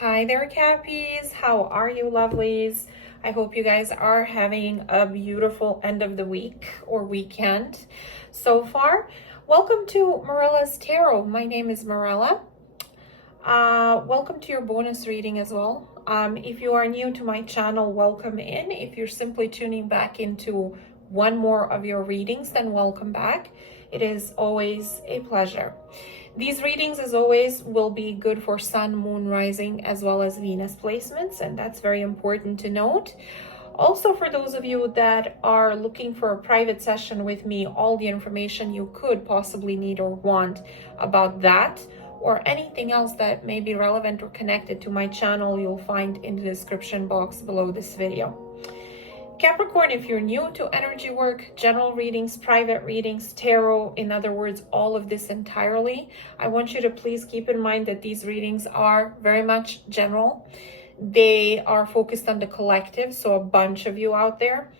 Hi there, Cappies. How are you, lovelies? I hope you guys are having a beautiful end of the week or weekend so far. Welcome to Marilla's Tarot. My name is Marilla. Welcome to your bonus reading as well. If you are new to my channel, welcome in. If you're simply tuning back into one more of your readings, then welcome back. It is always a pleasure. These readings, as always, will be good for Sun, Moon, Rising, as well as Venus placements, and that's very important to note. Also, for those of you that are looking for a private session with me, all the information you could possibly need or want about that, or anything else that may be relevant or connected to my channel, you'll find in the description box below this video. Capricorn, if you're new to energy work, general readings, private readings, tarot, in other words, all of this entirely, I want you to please keep in mind that these readings are very much general. They are focused on the collective, so a bunch of you out there.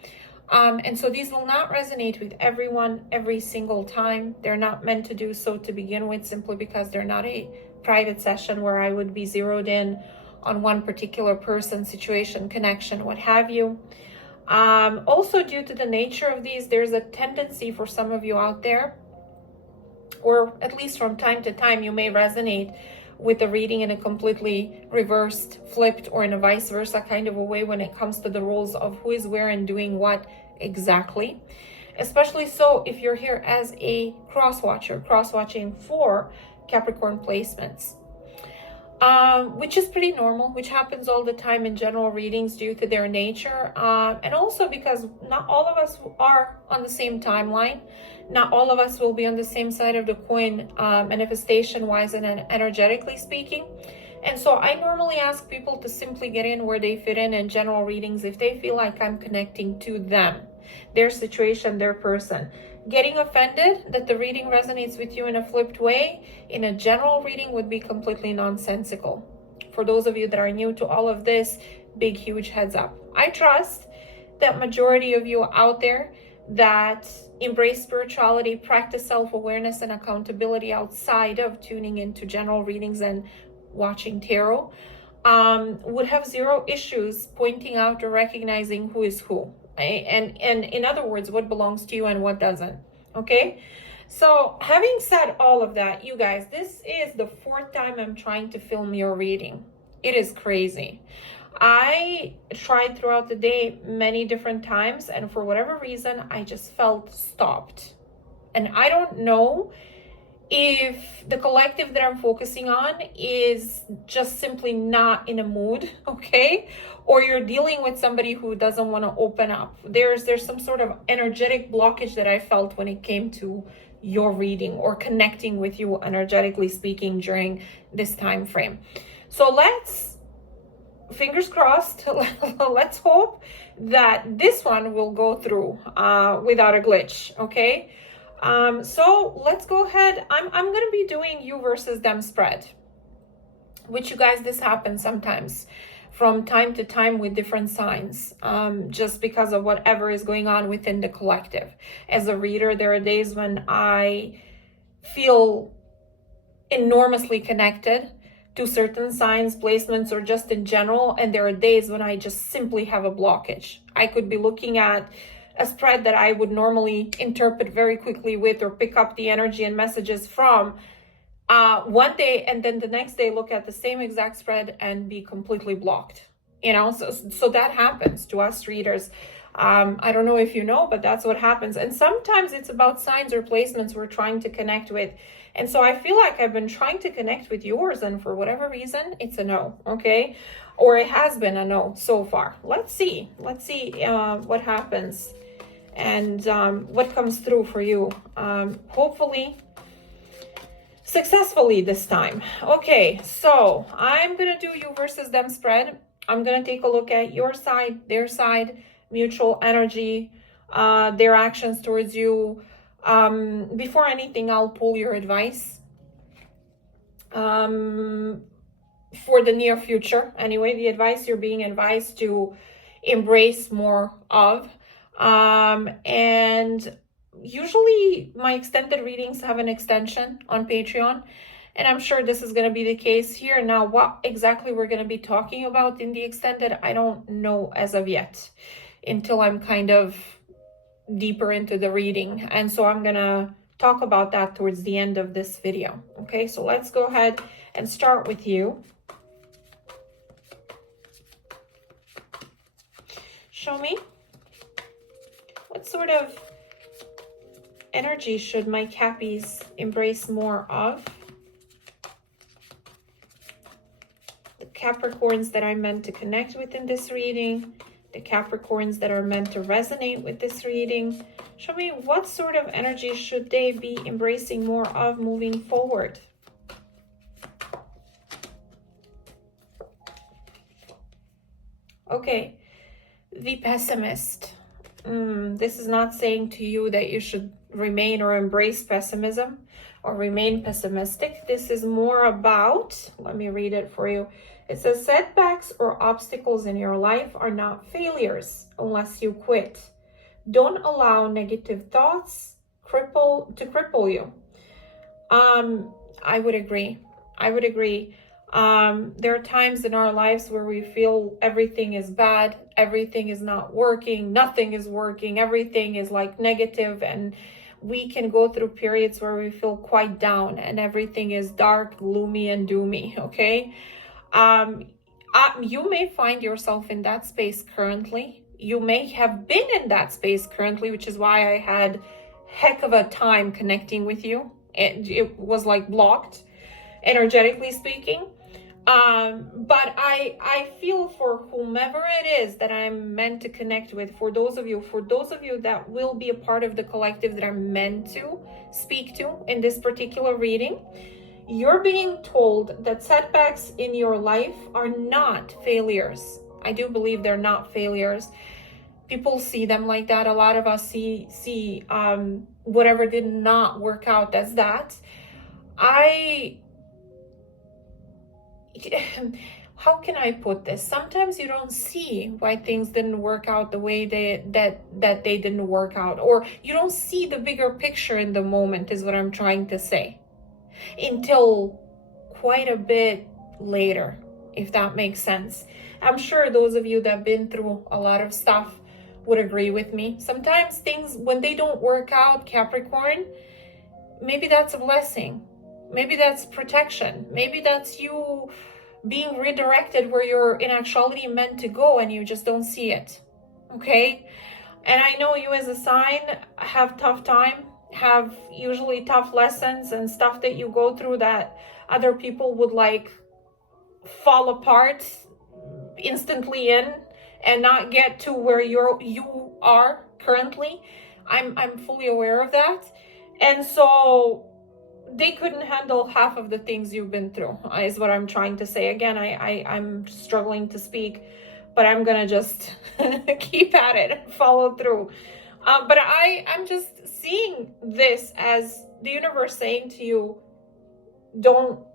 And so these will not resonate with everyone every single time. They're not meant to do so to begin with, simply because they're not a private session where I would be zeroed in on one particular person, situation, connection, what have you. Also, due to the nature of these, there's a tendency for some of you out there, or at least from time to time, you may resonate with the reading in a completely reversed, flipped, or in a vice versa kind of a way when it comes to the roles of who is where and doing what exactly. Especially so if you're here as a cross-watcher, cross-watching for Capricorn placements. Which is pretty normal, which happens all the time in general readings due to their nature, and also because not all of us are on the same timeline. Not all of us will be on the same side of the coin, manifestation wise and energetically speaking. And so I normally ask people to simply get in where they fit in general readings if they feel like I'm connecting to them, their situation, their person. Getting offended that the reading resonates with you in a flipped way in a general reading would be completely nonsensical. For those of you that are new to all of this, big, huge heads up. I trust that majority of you out there that embrace spirituality, practice self-awareness and accountability outside of tuning into general readings and watching tarot, would have zero issues pointing out or recognizing who is who. And in other words, what belongs to you and what doesn't. Okay, so having said all of that, you guys, this is the 4th time I'm trying to film your reading. It is crazy. I tried throughout the day many different times, and for whatever reason I just felt stopped. And I don't know if the collective that I'm focusing on is just simply not in a mood, okay? Or you're dealing with somebody who doesn't want to open up. There's some sort of energetic blockage that I felt when it came to your reading or connecting with you energetically speaking during this time frame. So let's, fingers crossed, let's hope that this one will go through without a glitch, okay? So let's go ahead. I'm going to be doing you versus them spread, which, you guys, this happens sometimes from time to time with different signs, just because of whatever is going on within the collective. As a reader, there are days when I feel enormously connected to certain signs, placements, or just in general. And there are days when I just simply have a blockage. I could be looking at a spread that I would normally interpret very quickly with or pick up the energy and messages from one day, and then the next day look at the same exact spread and be completely blocked. You know, so that happens to us readers. I don't know if you know, but that's what happens. And sometimes it's about signs or placements we're trying to connect with. And so I feel like I've been trying to connect with yours, and for whatever reason, it's a no, okay? Or it has been a no so far. Let's see what happens and what comes through for you. Hopefully successfully this time. Okay, so I'm gonna do you versus them spread. I'm gonna take a look at your side, their side, mutual energy, their actions towards you. Before anything, I'll pull your advice for the near future. Anyway, the advice you're being advised to embrace more of. And usually my extended readings have an extension on Patreon. And I'm sure this is going to be the case here. Now, what exactly we're going to be talking about in the extended, I don't know as of yet, until I'm kind of deeper into the reading. And so I'm going to talk about that towards the end of this video. Okay, so let's go ahead and start with you. Show me, what sort of energy should my Cappies embrace more of? The Capricorns that I'm meant to connect with in this reading, the Capricorns that are meant to resonate with this reading. Show me, what sort of energy should they be embracing more of moving forward? Okay, the pessimist. This is not saying to you that you should remain or embrace pessimism or remain pessimistic. This is more about, let me read it for you. It says, setbacks or obstacles in your life are not failures unless you quit. Don't allow negative thoughts to cripple you. I would agree. There are times in our lives where we feel everything is bad, everything is not working, nothing is working, everything is like negative, and we can go through periods where we feel quite down and everything is dark, gloomy, and doomy, okay? You may find yourself in that space currently. You may have been in that space currently, which is why I had heck of a time connecting with you. It was like blocked, energetically speaking. But I feel for whomever it is that I'm meant to connect with, for those of you that will be a part of the collective that I'm meant to speak to in this particular reading, you're being told that setbacks in your life are not failures. I do believe they're not failures. People see them like that. A lot of us see whatever did not work out as that. How can I put this? Sometimes you don't see why things didn't work out the way that they didn't work out, or you don't see the bigger picture in the moment, is what I'm trying to say, until quite a bit later, if that makes sense. I'm sure those of you that have been through a lot of stuff would agree with me. Sometimes things, when they don't work out, Capricorn, maybe that's a blessing. Maybe that's protection. Maybe that's you being redirected where you're in actuality meant to go and you just don't see it. Okay? And I know you as a sign have tough time, have usually tough lessons and stuff that you go through that other people would like fall apart instantly in and not get to where you are currently. I'm fully aware of that. And so they couldn't handle half of the things you've been through, is what I'm trying to say. Again, I'm struggling to speak, but I'm gonna just keep at it and follow through. But I'm just seeing this as the universe saying to you, don't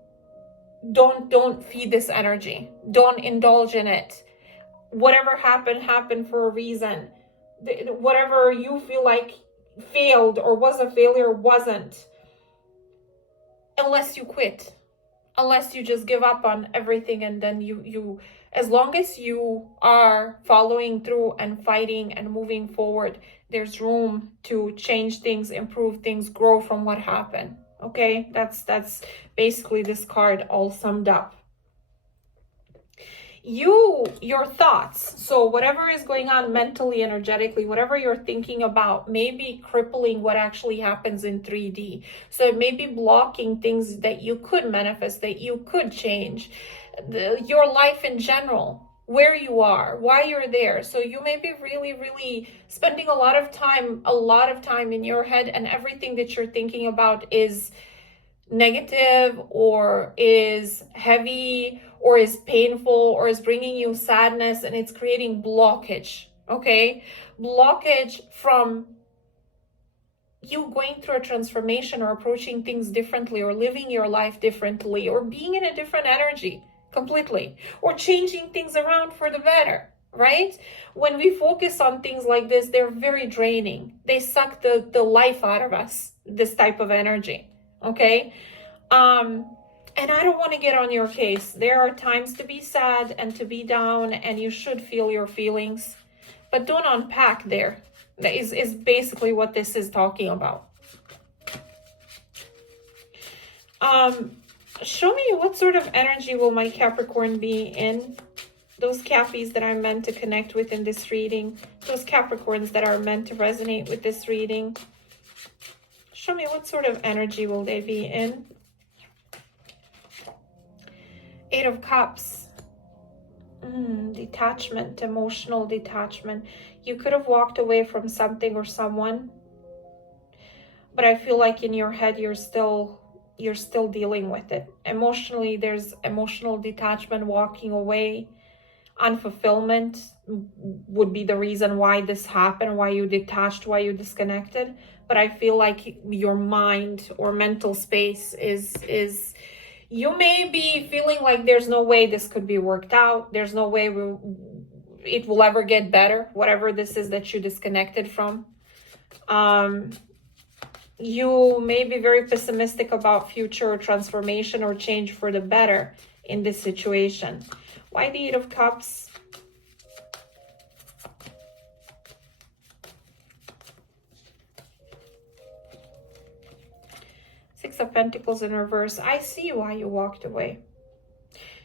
feed this energy. Don't indulge in it. Whatever happened for a reason. Whatever you feel like failed or was a failure wasn't. Unless you quit, unless you just give up on everything, and then you as long as you are following through and fighting and moving forward, there's room to change things, improve things, grow from what happened. Okay, that's basically this card all summed up. Your thoughts, so whatever is going on mentally, energetically, whatever you're thinking about may be crippling what actually happens in 3D. So it may be blocking things that you could manifest, that you could change, your life in general, where you are, why you're there. So you may be really spending a lot of time in your head, and everything that you're thinking about is negative or is heavy or is painful or is bringing you sadness, and it's creating blockage. Okay, blockage from you going through a transformation or approaching things differently or living your life differently or being in a different energy completely or changing things around for the better, right? When we focus on things like this, they're very draining. They suck the life out of us, this type of energy. Okay, And I don't want to get on your case. There are times to be sad and to be down, and you should feel your feelings. But don't unpack there. That is basically what this is talking about. Show me what sort of energy will my Capricorn be in. Those Cappies that I'm meant to connect with in this reading. Those Capricorns that are meant to resonate with this reading. Show me what sort of energy will they be in. Eight of Cups. Detachment, emotional detachment. You could have walked away from something or someone, but I feel like in your head you're still dealing with it. Emotionally, there's emotional detachment, walking away. Unfulfillment would be the reason why this happened, why you detached, why you disconnected. But I feel like your mind or mental space is you may be feeling like there's no way this could be worked out. There's no way it will ever get better, whatever this is that you disconnected from. You may be very pessimistic about future transformation or change for the better in this situation. Why the Eight of Cups? Six of Pentacles in reverse. I see why you walked away.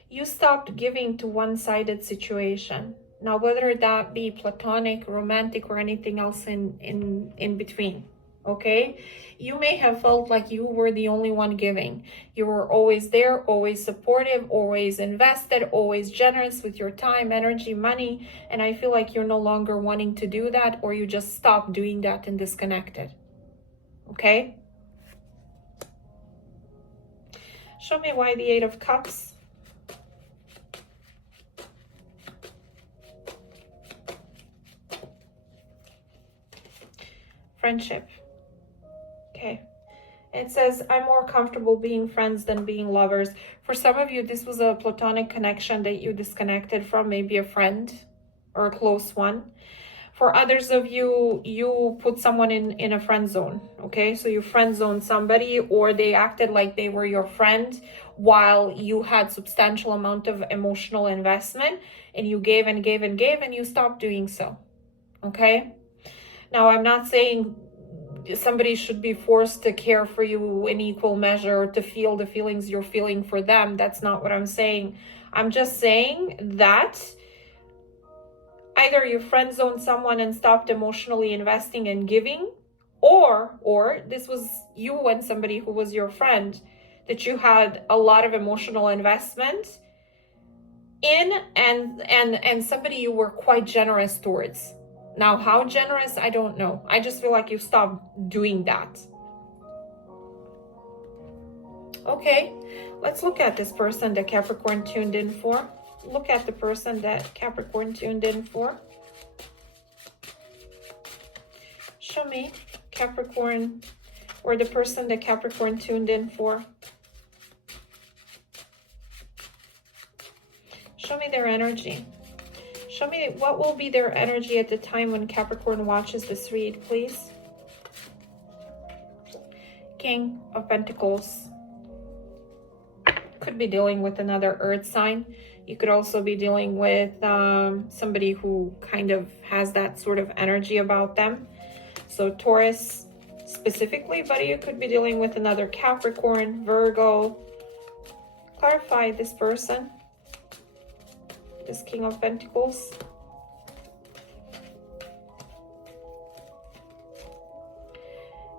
You stopped giving to one-sided situation. Now, whether that be platonic, romantic, or anything else in between, okay? You may have felt like you were the only one giving. You were always there, always supportive, always invested, always generous with your time, energy, money. And I feel like you're no longer wanting to do that, or you just stopped doing that and disconnected, okay? Show me why the Eight of Cups. Friendship. Okay. It says, I'm more comfortable being friends than being lovers. For some of you, this was a platonic connection that you disconnected from, maybe a friend or a close one. For others of you, you put someone in a friend zone, okay? So you friend zoned somebody, or they acted like they were your friend while you had substantial amount of emotional investment, and you gave and gave and gave, and you stopped doing so, okay? Now, I'm not saying somebody should be forced to care for you in equal measure or to feel the feelings you're feeling for them. That's not what I'm saying. I'm just saying that either you friend zoned someone and stopped emotionally investing and giving, or this was you and somebody who was your friend that you had a lot of emotional investment in, and somebody you were quite generous towards. Now, how generous, I don't know. I just feel like you stopped doing that. Okay, let's look at this person that Capricorn tuned in for. Look at the person that Capricorn tuned in for. Show me Capricorn, or the person that Capricorn tuned in for. Show me their energy. Show me what will be their energy at the time when Capricorn watches this read, please. King of Pentacles. Could be dealing with another earth sign. You could also be dealing with somebody who kind of has that sort of energy about them. So Taurus specifically, but you could be dealing with another Capricorn, Virgo. Clarify this person. This King of Pentacles.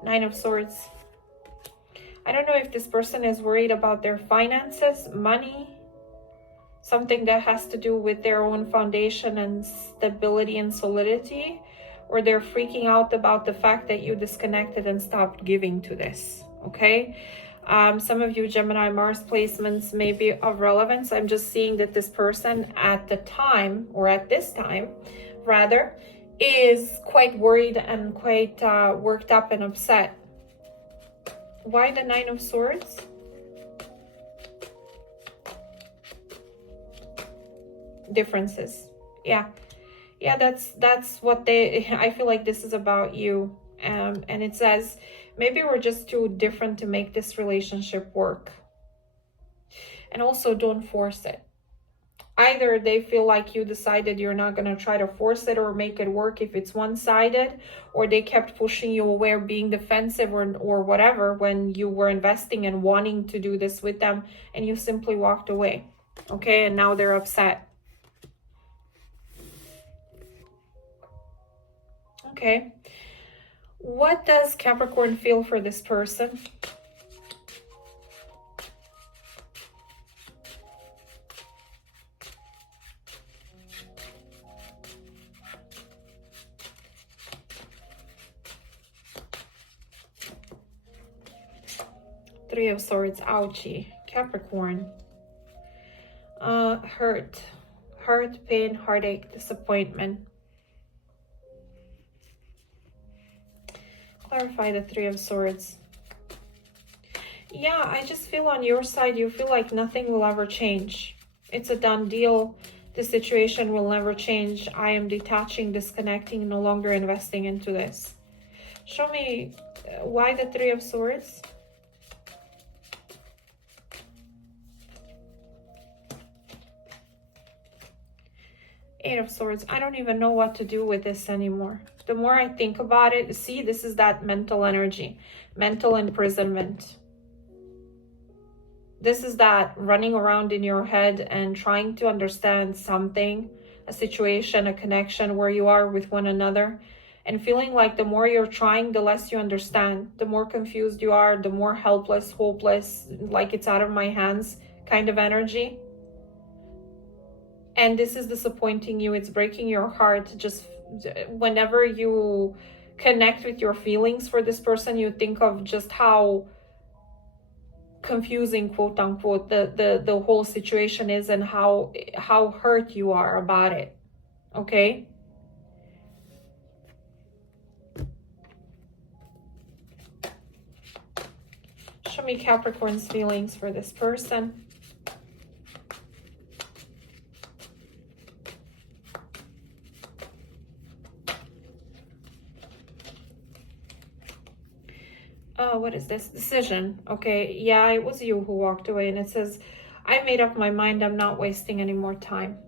Nine of Swords. I don't know if this person is worried about their finances, money, something that has to do with their own foundation and stability and solidity, or they're freaking out about the fact that you disconnected and stopped giving to this, okay? Some of you Gemini Mars placements may be of relevance. I'm just seeing that this person at the time, or at this time rather, is quite worried and quite worked up and upset. Why the Nine of Swords? Differences. Yeah, that's what I feel like this is about you. And it says maybe we're just too different to make this relationship work. And also don't force it. Either they feel like you decided you're not going to try to force it or make it work if it's one-sided, or they kept pushing you away or being defensive or whatever when you were investing and wanting to do this with them, and you simply walked away. Okay, and now they're upset. Okay. What does Capricorn feel for this person? Three of Swords, ouchie. Capricorn. Hurt, pain, heartache, disappointment. Clarify the Three of Swords. Yeah, I just feel on your side, you feel like nothing will ever change. It's a done deal. The situation will never change. I am detaching, disconnecting, no longer investing into this. Show me why the Three of Swords. Eight of Swords. I don't even know what to do with this anymore. The more I think about it, see, this is that mental energy, mental imprisonment. This is that running around in your head and trying to understand something, a situation, a connection, where you are with one another, and feeling like the more you're trying, the less you understand, the more confused you are, the more helpless, hopeless, like it's out of my hands kind of energy. And this is disappointing you. It's breaking your heart. Just whenever you connect with your feelings for this person, you think of just how confusing, quote unquote, the whole situation is, and how hurt you are about it. Okay? Show me Capricorn's feelings for this person. What is this? Decision. Okay, yeah, it was you who walked away, and it says, I made up my mind, I'm not wasting any more time.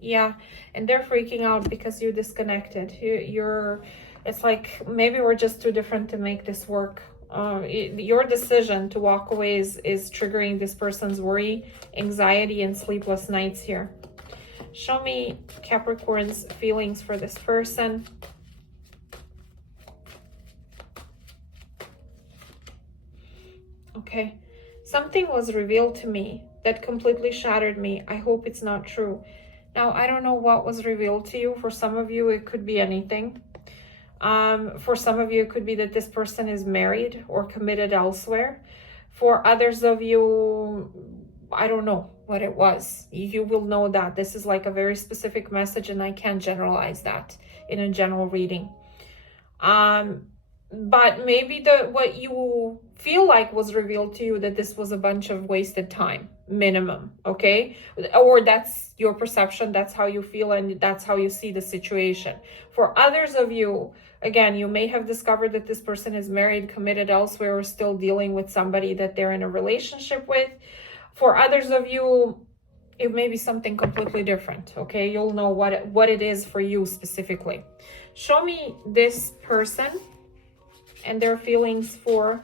Yeah, and they're freaking out because you disconnected. It's like, maybe we're just too different to make this work. Your decision to walk away is triggering this person's worry, anxiety, and sleepless nights here. Show me Capricorn's feelings for this person. Okay, something was revealed to me that completely shattered me. I hope it's not true. Now, I don't know what was revealed to you. For some of you, it could be anything. For some of you, it could be that this person is married or committed elsewhere. For others of you, I don't know what it was. You will know that. This is like a very specific message, and I can't generalize that in a general reading. But maybe what you feel like was revealed to you, that this was a bunch of wasted time, minimum, okay? Or that's your perception, that's how you feel, and that's how you see the situation. For others of you, again, you may have discovered that this person is married, committed elsewhere, or still dealing with somebody that they're in a relationship with. For others of you, it may be something completely different, okay? You'll know what it is for you specifically. Show me this person and their feelings for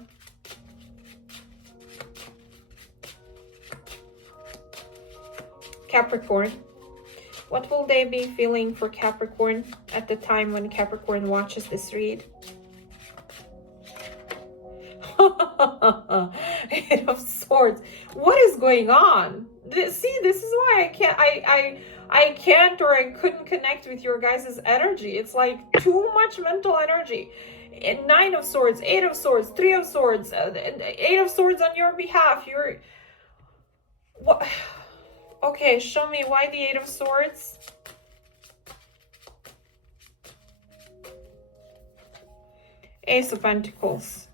Capricorn. What will they be feeling for Capricorn at the time when Capricorn watches this read? Eight of Swords. What is going on? See, this is why I can't or I couldn't connect with your guys' energy. It's like too much mental energy. Nine of Swords, Eight of Swords, Three of Swords, Eight of Swords on your behalf. What? Okay, show me why the Eight of Swords. Ace of Pentacles.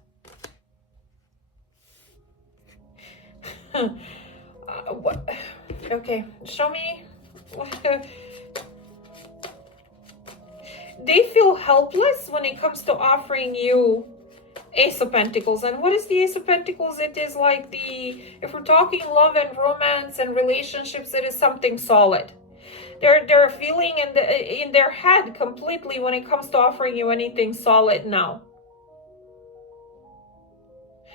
What? Okay, show me. They feel helpless when it comes to offering you Ace of Pentacles. And what is the Ace of Pentacles? It is like if we're talking love and romance and relationships, it is something solid. They're feeling in their head completely when it comes to offering you anything solid now.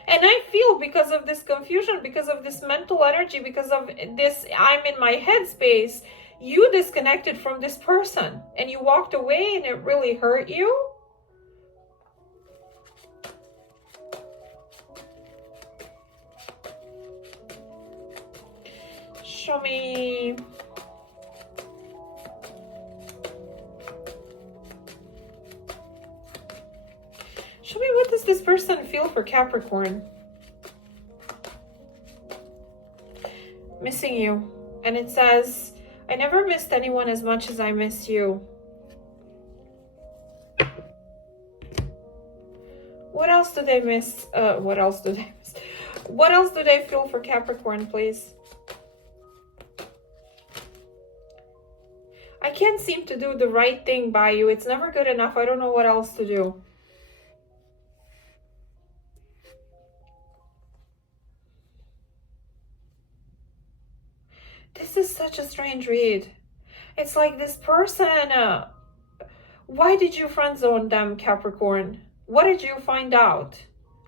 And I feel because of this confusion, because of this mental energy, because of this I'm in my headspace, you disconnected from this person and you walked away and it really hurt you. Show me. Show me, what does this person feel for Capricorn? Missing you. And it says, I never missed anyone as much as I miss you. What else do they miss? What else do they miss? What else do they feel for Capricorn, please? I can't seem to do the right thing by you. It's never good enough. I don't know what else to do. This is such a strange read. It's like this person, why did you friend zone them, Capricorn? What did you find out?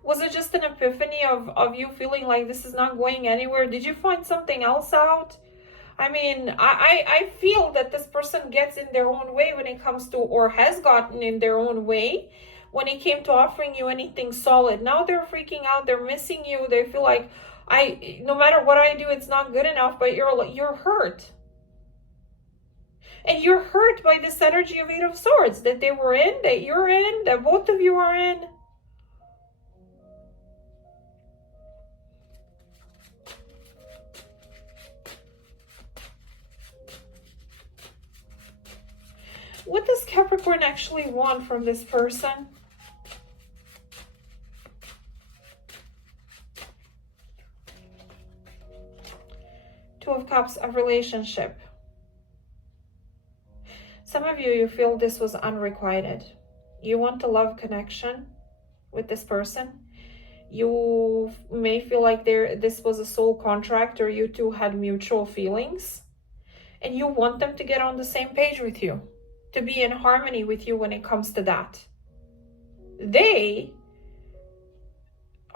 Was it just an epiphany of you feeling like this is not going anywhere? Did you find something else out? I mean, I feel that this person gets in their own way when it comes to, or has gotten in their own way when it came to offering you anything solid. Now they're freaking out. They're missing you. They feel like, no matter what I do, it's not good enough, but you're hurt. And you're hurt by this energy of Eight of Swords that they were in, that you're in, that both of you are in. What does Capricorn actually want from this person? Two of Cups, a relationship. Some of you feel this was unrequited. You want a love connection with this person. You may feel like this was a soul contract, or you two had mutual feelings. And you want them to get on the same page with you, to be in harmony with you when it comes to that.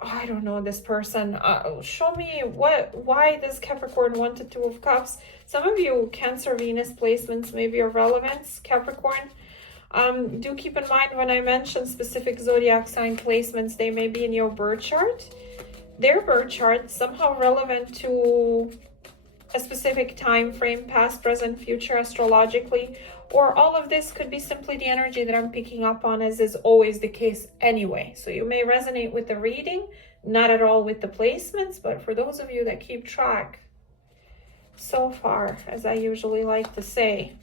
I don't know this person. Show me why does Capricorn want the Two of Cups? Some of you Cancer Venus placements may be of relevance, Capricorn. Do keep in mind when I mention specific zodiac sign placements, they may be in your birth chart. Their birth chart somehow relevant to a specific time frame, past, present, future, astrologically, or all of this could be simply the energy that I'm picking up on, as is always the case anyway. So you may resonate with the reading, not at all with the placements, but for those of you that keep track so far, as I usually like to say,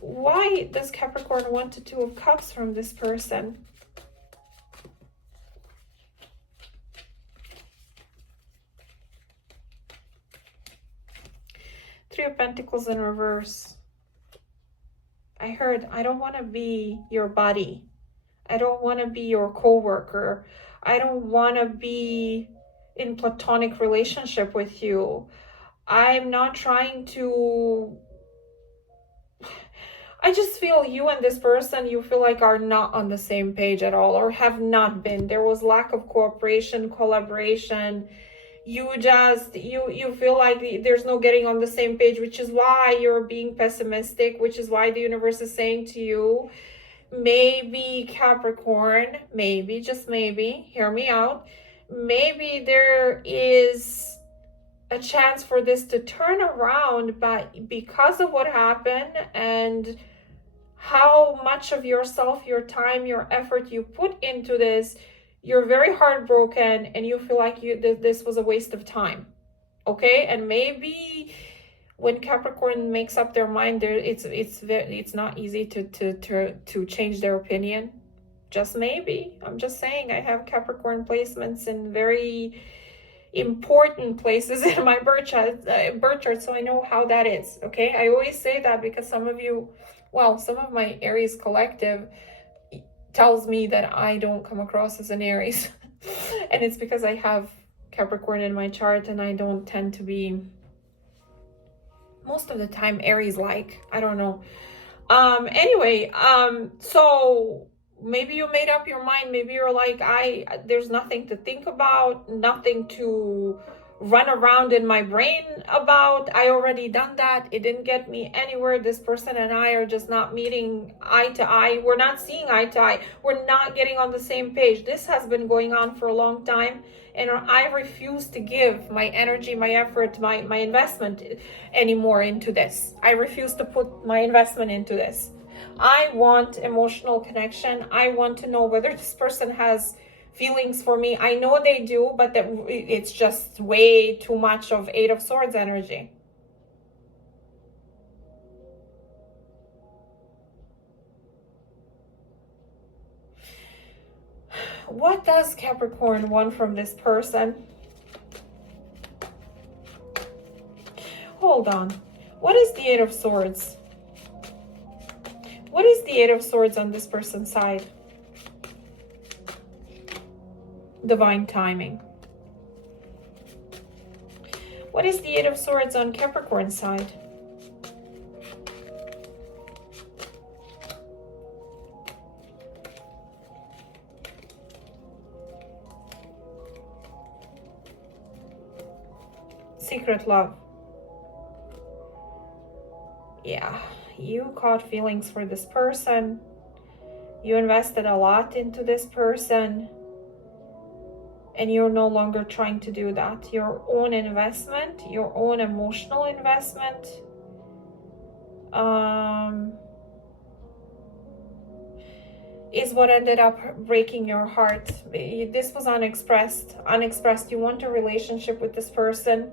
why does Capricorn want the Two of Cups from this person? Three of Pentacles in reverse. I heard, I don't want to be your buddy. I don't want to be your co-worker. I don't want to be in platonic relationship with you. I'm not trying to... I just feel you and this person, you feel like are not on the same page at all, or have not been. There was lack of cooperation, collaboration. You feel like there's no getting on the same page, which is why you're being pessimistic, which is why the universe is saying to you, maybe Capricorn, maybe, just maybe, hear me out, maybe there is a chance for this to turn around, but because of what happened and how much of yourself, your time, your effort you put into this, you're very heartbroken and you feel like this was a waste of time. Okay, and maybe when Capricorn makes up their mind, it's not easy to change their opinion. Just maybe. I'm just saying, I have Capricorn placements in very important places in my birth chart, so I know how that is. Okay, I always say that because some of you, well, some of my Aries collective, tells me that I don't come across as an Aries. And it's because I have Capricorn in my chart and I don't tend to be, most of the time, Aries-like. I don't know. Anyway, so maybe you made up your mind. Maybe you're like, there's nothing to think about, nothing to run around in my brain about. I already done that. It didn't get me anywhere. This person and I are just not meeting eye to eye. We're not seeing eye to eye. We're not getting on the same page. This has been going on for a long time, and I refuse to give my energy, my effort, my investment anymore into this. I refuse to put my investment into this. I want emotional connection. I want to know whether this person has feelings for me. I know they do, but that it's just way too much of Eight of Swords energy. What does Capricorn want from this person? Hold on. What is the Eight of Swords? What is the Eight of Swords on this person's side? Divine timing. What is the Eight of Swords on Capricorn's side? Secret love. Yeah, you caught feelings for this person. You invested a lot into this person. And you're no longer trying to do that. Your own investment, your own emotional investment, is what ended up breaking your heart. This was unexpressed. You want a relationship with this person.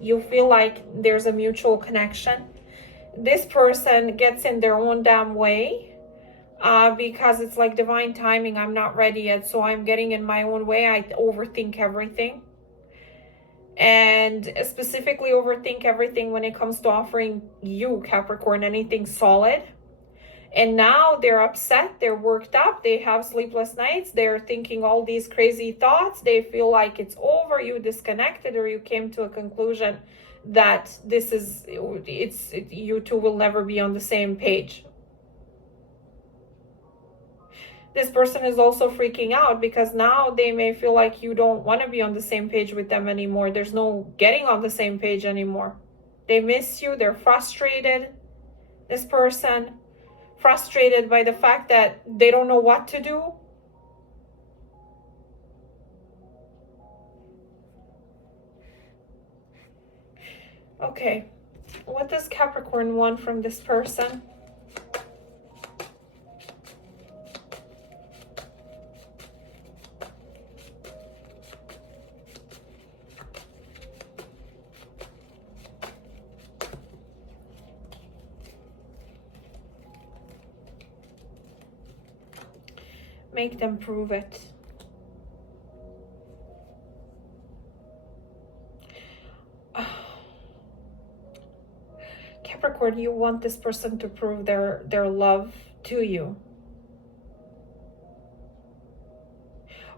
You feel like there's a mutual connection. This person gets in their own damn way. Because it's like divine timing. I'm not ready yet, so I'm getting in my own way. I overthink everything, and specifically overthink everything when it comes to offering you, Capricorn, anything solid. And now they're upset, they're worked up, they have sleepless nights, they're thinking all these crazy thoughts, they feel like it's over, you disconnected, or you came to a conclusion that you two will never be on the same page. This person is also freaking out because now they may feel like you don't want to be on the same page with them anymore. There's no getting on the same page anymore. They miss you. They're frustrated. This person, frustrated by the fact that they don't know what to do. Okay, what does Capricorn want from this person? Make them prove it. Capricorn, you want this person to prove their love to you,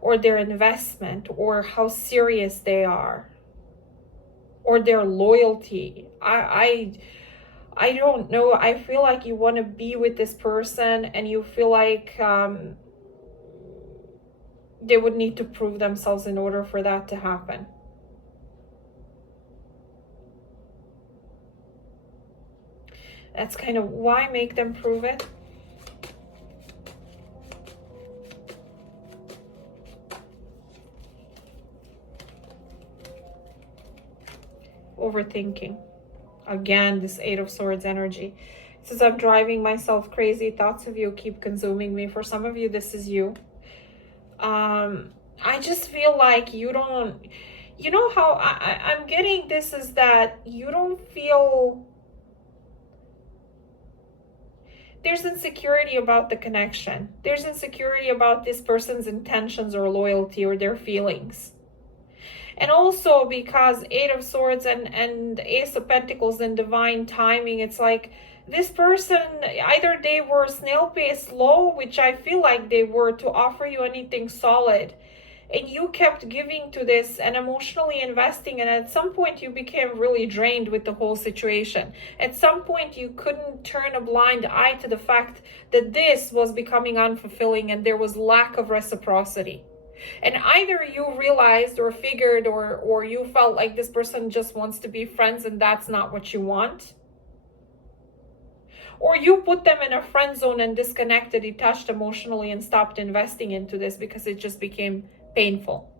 or their investment, or how serious they are, or their loyalty. I don't know. I feel like you want to be with this person, and you feel like they would need to prove themselves in order for that to happen. That's kind of why make them prove it. Overthinking. Again, this Eight of Swords energy. It says, I'm driving myself crazy. Thoughts of you keep consuming me. For some of you, this is you. I just feel like you don't, you know how I'm getting this is that you don't feel, there's insecurity about the connection. There's insecurity about this person's intentions or loyalty or their feelings. And also because Eight of Swords and Ace of Pentacles and divine timing, it's like this person, either they were snail pace slow, which I feel like they were, to offer you anything solid, and you kept giving to this and emotionally investing, and at some point you became really drained with the whole situation. At some point you couldn't turn a blind eye to the fact that this was becoming unfulfilling and there was lack of reciprocity. And either you realized or figured or you felt like this person just wants to be friends and that's not what you want, or you put them in a friend zone and disconnected, detached emotionally, and stopped investing into this because it just became painful.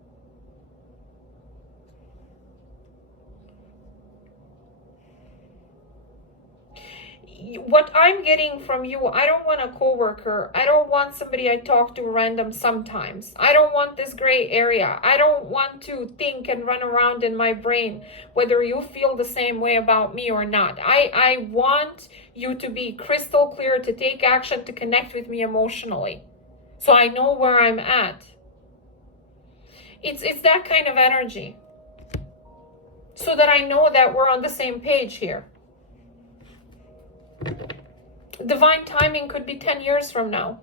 What I'm getting from you, I don't want a coworker. I don't want somebody I talk to random sometimes. I don't want this gray area. I don't want to think and run around in my brain whether you feel the same way about me or not. I want you to be crystal clear, to take action, to connect with me emotionally, so I know where I'm at. It's that kind of energy, so that I know that we're on the same page here. Divine timing could be 10 years from now.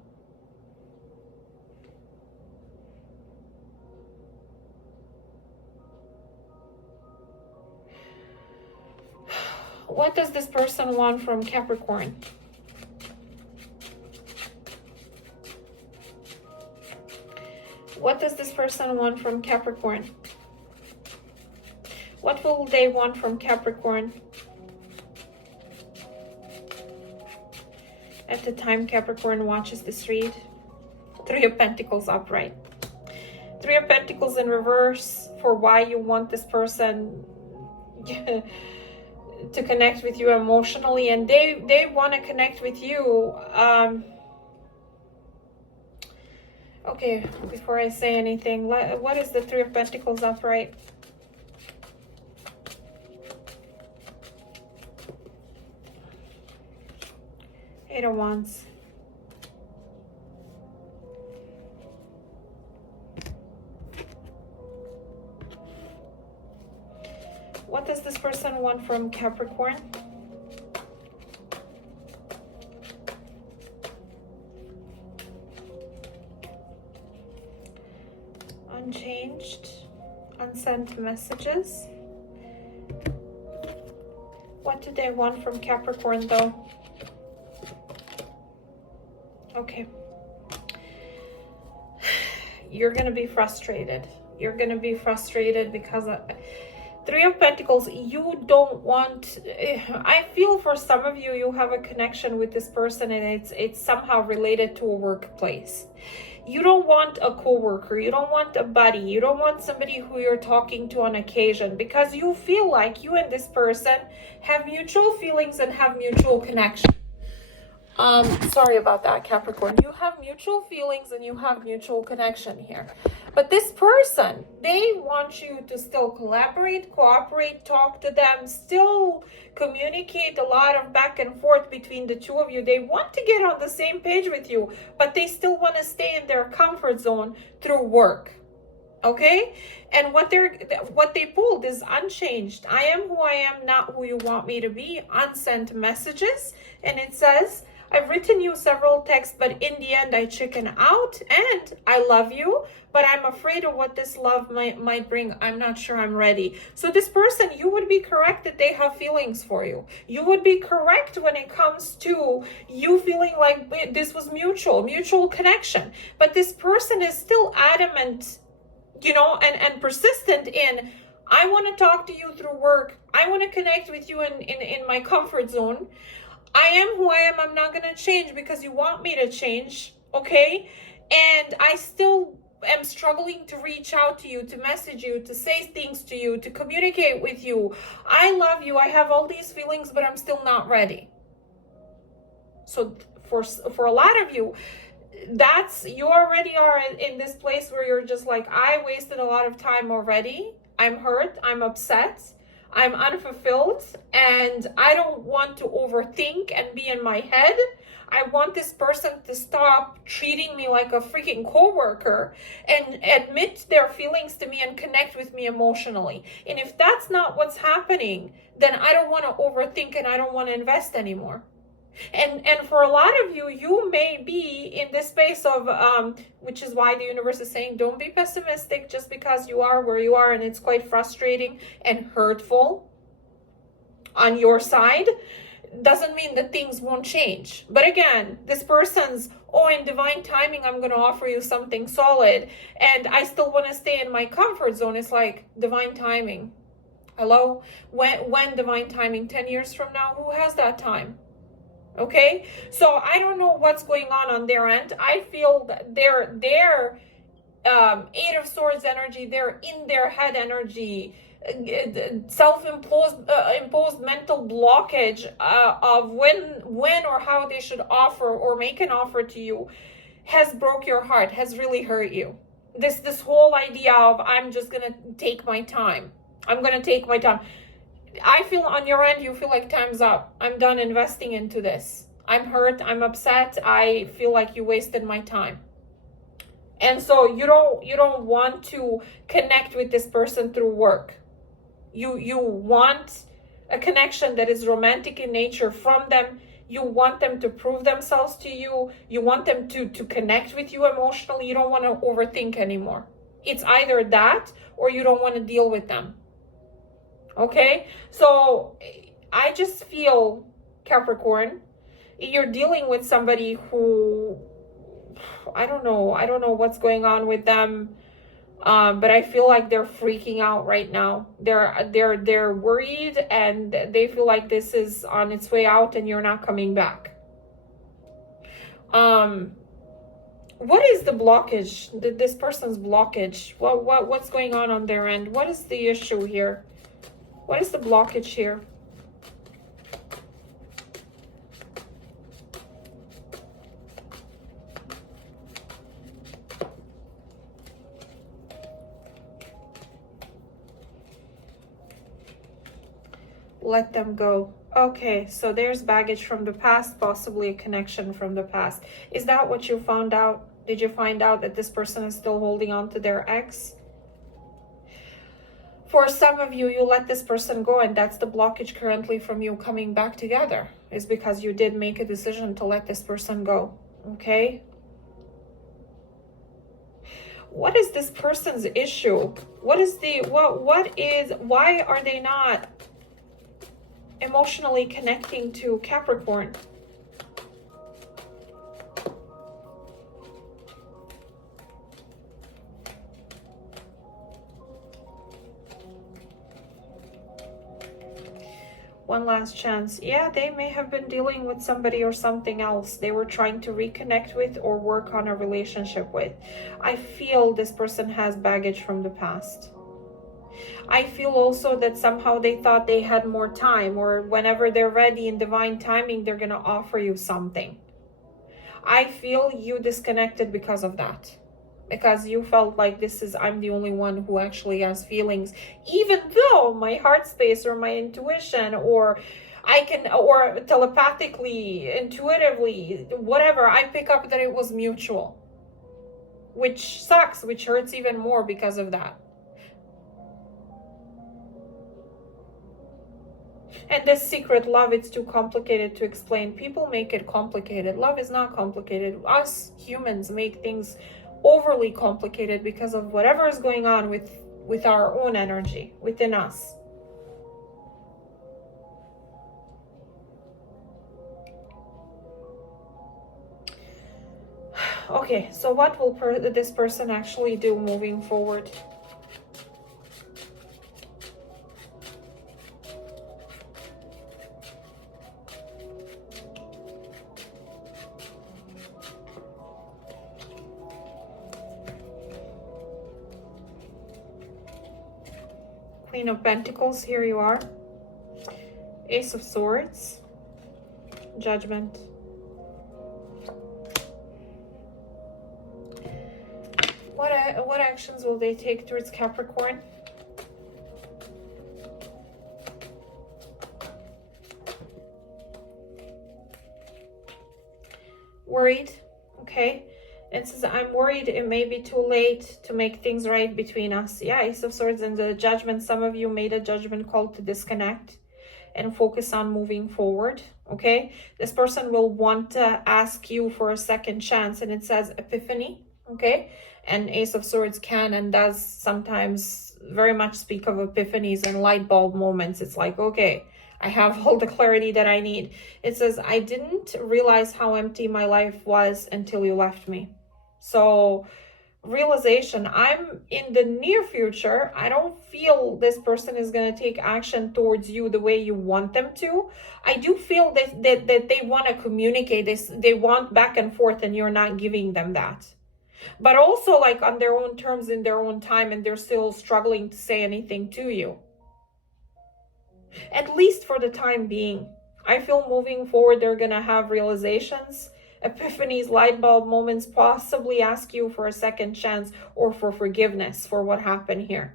What does this person want from Capricorn? What does this person want from Capricorn? What will they want from Capricorn? At the time Capricorn watches this read. Three of Pentacles upright. Three of Pentacles in reverse for why you want this person to connect with you emotionally, and they want to connect with you. Okay, before I say anything, what is the Three of Pentacles upright? Eight of Wands. What does this person want from Capricorn? Unchanged, unsent messages. What do they want from Capricorn though? Okay. You're going to be frustrated. You're going to be frustrated because Three of Pentacles, you don't want, I feel for some of you, you have a connection with this person and it's somehow related to a workplace. You don't want a coworker, you don't want a buddy, you don't want somebody who you're talking to on occasion, because you feel like you and this person have mutual feelings and have mutual connection. Sorry about that, Capricorn. You have mutual feelings and you have mutual connection here. But this person, they want you to still collaborate, cooperate, talk to them, still communicate a lot of back and forth between the two of you. They want to get on the same page with you, but they still want to stay in their comfort zone through work. Okay? And what they pulled is unchanged. I am who I am, not who you want me to be. Unsent messages. And it says, I've written you several texts, but in the end I chicken out, and I love you, but I'm afraid of what this love might bring. I'm not sure I'm ready. So this person, you would be correct that they have feelings for you. You would be correct when it comes to you feeling like this was mutual connection. But this person is still adamant, and persistent in, I want to talk to you through work. I want to connect with you in my comfort zone. I am who I am. I'm not going to change because you want me to change, okay? And I still am struggling to reach out to you, to message you, to say things to you, to communicate with you. I love you. I have all these feelings, but I'm still not ready. So for a lot of you, you already are in this place where you're just like, I wasted a lot of time already. I'm hurt. I'm upset. I'm unfulfilled and I don't want to overthink and be in my head. I want this person to stop treating me like a freaking coworker and admit their feelings to me and connect with me emotionally. And if that's not what's happening, then I don't want to overthink and I don't want to invest anymore. And for a lot of you, you may be in this space of which is why the universe is saying don't be pessimistic just because you are where you are, and it's quite frustrating and hurtful on your side. Doesn't mean that things won't change. But again, this person's, oh, in divine timing, I'm going to offer you something solid, and I still want to stay in my comfort zone. It's like divine timing. Hello? When divine timing? 10 years from now? Who has that time? Okay, so I don't know what's going on their end. I feel that their Eight of Swords energy, they're in their head energy, self-imposed imposed mental blockage of when or how they should offer or make an offer to you has broke your heart, has really hurt you. This whole idea of I'm just gonna take my time. I'm gonna take my time. I feel on your end, you feel like time's up. I'm done investing into this. I'm hurt. I'm upset. I feel like you wasted my time. And so you don't want to connect with this person through work. You want a connection that is romantic in nature from them. You want them to prove themselves to you. You want them to connect with you emotionally. You don't want to overthink anymore. It's either that or you don't want to deal with them. Okay, so I just feel, Capricorn, you're dealing with somebody who, I don't know what's going on with them, but I feel like they're freaking out right now. They're worried and they feel like this is on its way out and you're not coming back. What is the blockage? This person's blockage? What's going on their end? What is the issue here? What is the blockage here? Let them go. Okay, so there's baggage from the past, possibly a connection from the past. Is that what you found out? Did you find out that this person is still holding on to their ex? For some of you, you let this person go, and that's the blockage currently from you coming back together, is because you did make a decision to let this person go. Okay? What is this person's issue? Why are they not emotionally connecting to Capricorn? One last chance. Yeah, they may have been dealing with somebody or something else they were trying to reconnect with or work on a relationship with. I feel this person has baggage from the past. I feel also that somehow they thought they had more time, or whenever they're ready in divine timing, they're going to offer you something. I feel you disconnected because of that. Because you felt like I'm the only one who actually has feelings, even though my heart space or my intuition or telepathically, intuitively, whatever, I pick up that it was mutual, which sucks, which hurts even more because of that. And this secret love, it's too complicated to explain. People make it complicated. Love is not complicated. Us humans make things overly complicated because of whatever is going on with our own energy within us. Okay, so what will this person actually do moving forward? Queen of Pentacles, here you are. Ace of Swords. Judgment. What actions will they take towards Capricorn? worried, okay? It says, I'm worried it may be too late to make things right between us. Yeah, Ace of Swords and the Judgment. Some of you made a judgment call to disconnect and focus on moving forward, okay? This person will want to ask you for a second chance, and it says epiphany, okay? And Ace of Swords can and does sometimes very much speak of epiphanies and light bulb moments. It's like, okay, I have all the clarity that I need. It says, I didn't realize how empty my life was until you left me. So realization, I'm in the near future, I don't feel this person is going to take action towards you the way you want them to. I do feel that they want to communicate this, they want back and forth, and you're not giving them that. But also like on their own terms, in their own time, and they're still struggling to say anything to you. At least for the time being. I feel moving forward, they're going to have realizations, epiphanies, light bulb moments, possibly ask you for a second chance or for forgiveness for what happened here.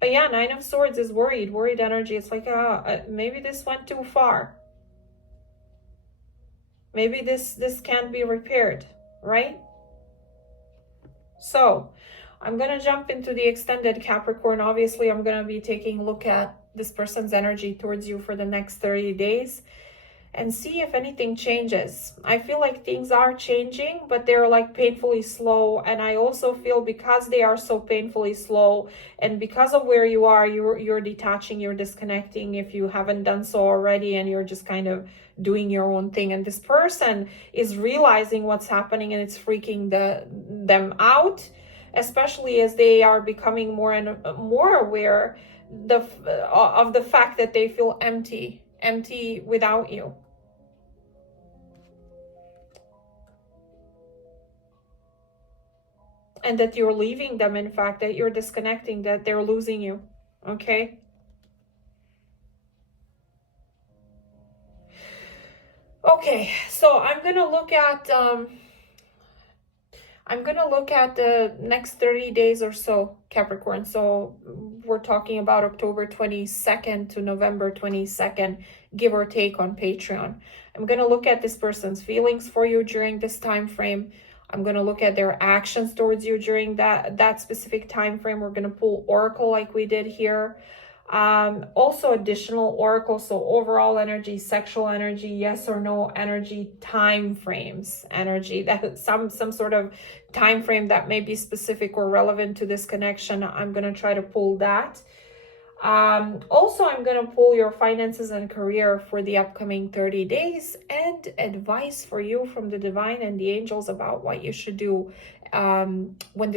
But yeah, Nine of Swords is worried energy. It's like, maybe this went too far. Maybe this can't be repaired, right? So I'm going to jump into the extended Capricorn. Obviously, I'm going to be taking a look at this person's energy towards you for the next 30 days and see if anything changes. I feel like things are changing, but they're like painfully slow. And I also feel because they are so painfully slow and because of where you are, you're detaching, you're disconnecting if you haven't done so already, and you're just kind of doing your own thing. And this person is realizing what's happening, and it's freaking them out, especially as they are becoming more and more aware of the fact that they feel empty without you. And that you're leaving them, in fact, that you're disconnecting, that they're losing you, okay? Okay, so I'm gonna look at the next 30 days or so, Capricorn. So we're talking about October 22nd to November 22nd, give or take, on Patreon. I'm going to look at this person's feelings for you during this time frame. I'm going to look at their actions towards you during that specific time frame. We're going to pull Oracle like we did here. Also additional Oracle, so overall energy, sexual energy, yes or no energy, time frames energy, that some sort of time frame that may be specific or relevant to this connection. I'm going to try to pull that. Also, I'm going to pull your finances and career for the upcoming 30 days and advice for you from the divine and the angels about what you should do when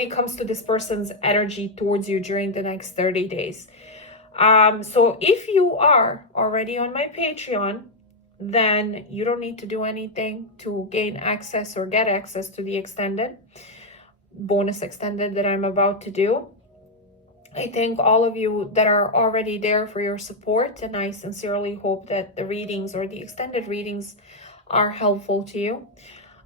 it comes to this person's energy towards you during the next 30 days. So if you are already on my Patreon, then you don't need to do anything to gain access or get access to the bonus extended that I'm about to do. I thank all of you that are already there for your support, and I sincerely hope that the readings or the extended readings are helpful to you.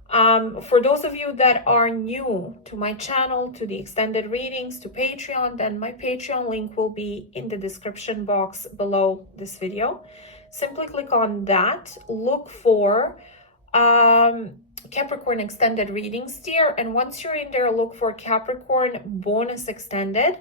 For those of you that are new to my channel, to the extended readings, to Patreon, then my Patreon link will be in the description box below this video. Simply click on that, look for Capricorn extended readings tier, and once you're in there, look for Capricorn bonus extended,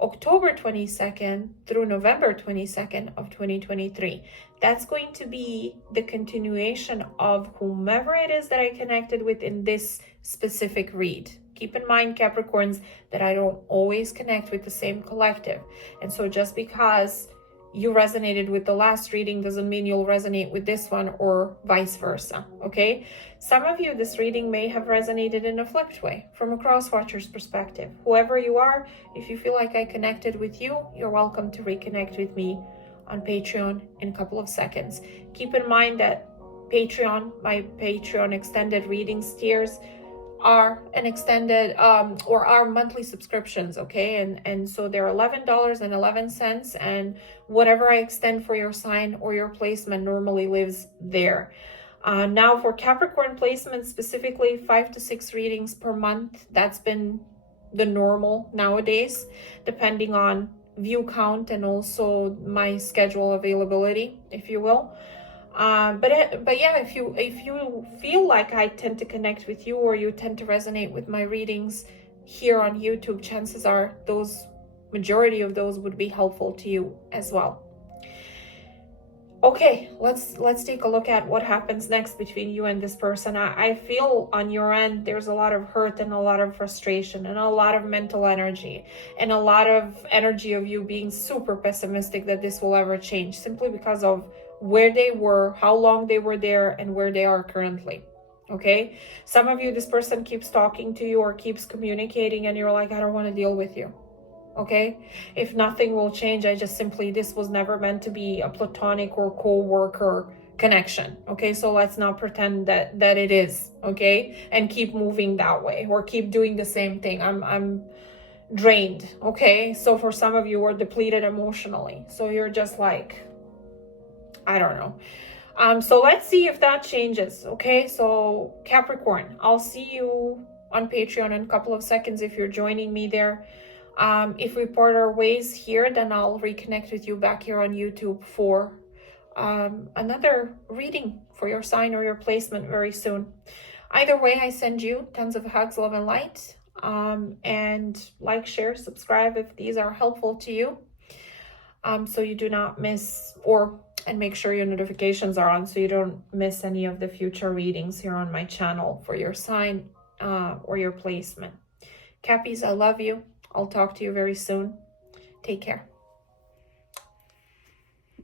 October 22nd through November 22nd of 2023. That's going to be the continuation of whomever it is that I connected with in this specific read. Keep in mind, Capricorns, that I don't always connect with the same collective. And so just because you resonated with the last reading doesn't mean you'll resonate with this one, or vice versa, okay? Some of you, this reading may have resonated in a flipped way, from a cross-watcher's perspective. Whoever you are, if you feel like I connected with you, you're welcome to reconnect with me on Patreon in a couple of seconds. Keep in mind that my Patreon extended readings tiers are an extended or are monthly subscriptions, okay? And so they're $11.11, and whatever I extend for your sign or your placement normally lives there. Now for Capricorn placements specifically, 5 to 6 readings per month. That's been the normal nowadays, depending on view count and also my schedule availability, if you will. But yeah, if you feel like I tend to connect with you, or you tend to resonate with my readings here on YouTube, chances are majority of those would be helpful to you as well. Okay, let's take a look at what happens next between you and this person. I feel on your end there's a lot of hurt and a lot of frustration and a lot of mental energy and a lot of energy of you being super pessimistic that this will ever change, simply because of where they were, how long they were there, and where they are currently. Okay, some of you, this person keeps talking to you or keeps communicating and you're like, I don't want to deal with you. Okay, if nothing will change, this was never meant to be a platonic or co-worker connection. Okay, so let's not pretend that it is. Okay, and keep moving that way, or keep doing the same thing. I'm drained. Okay, so for some of you, are depleted emotionally, so you're just like, I don't know. So let's see if that changes. Okay, so Capricorn, I'll see you on Patreon in a couple of seconds if you're joining me there. If we part our ways here, then I'll reconnect with you back here on YouTube for another reading for your sign or your placement very soon. Either way, I send you tons of hugs, love, and light. And like, share, subscribe if these are helpful to you, so you do not miss, and make sure your notifications are on so you don't miss any of the future readings here on my channel for your sign or your placement. Cappies, I love you. I'll talk to you very soon. Take care.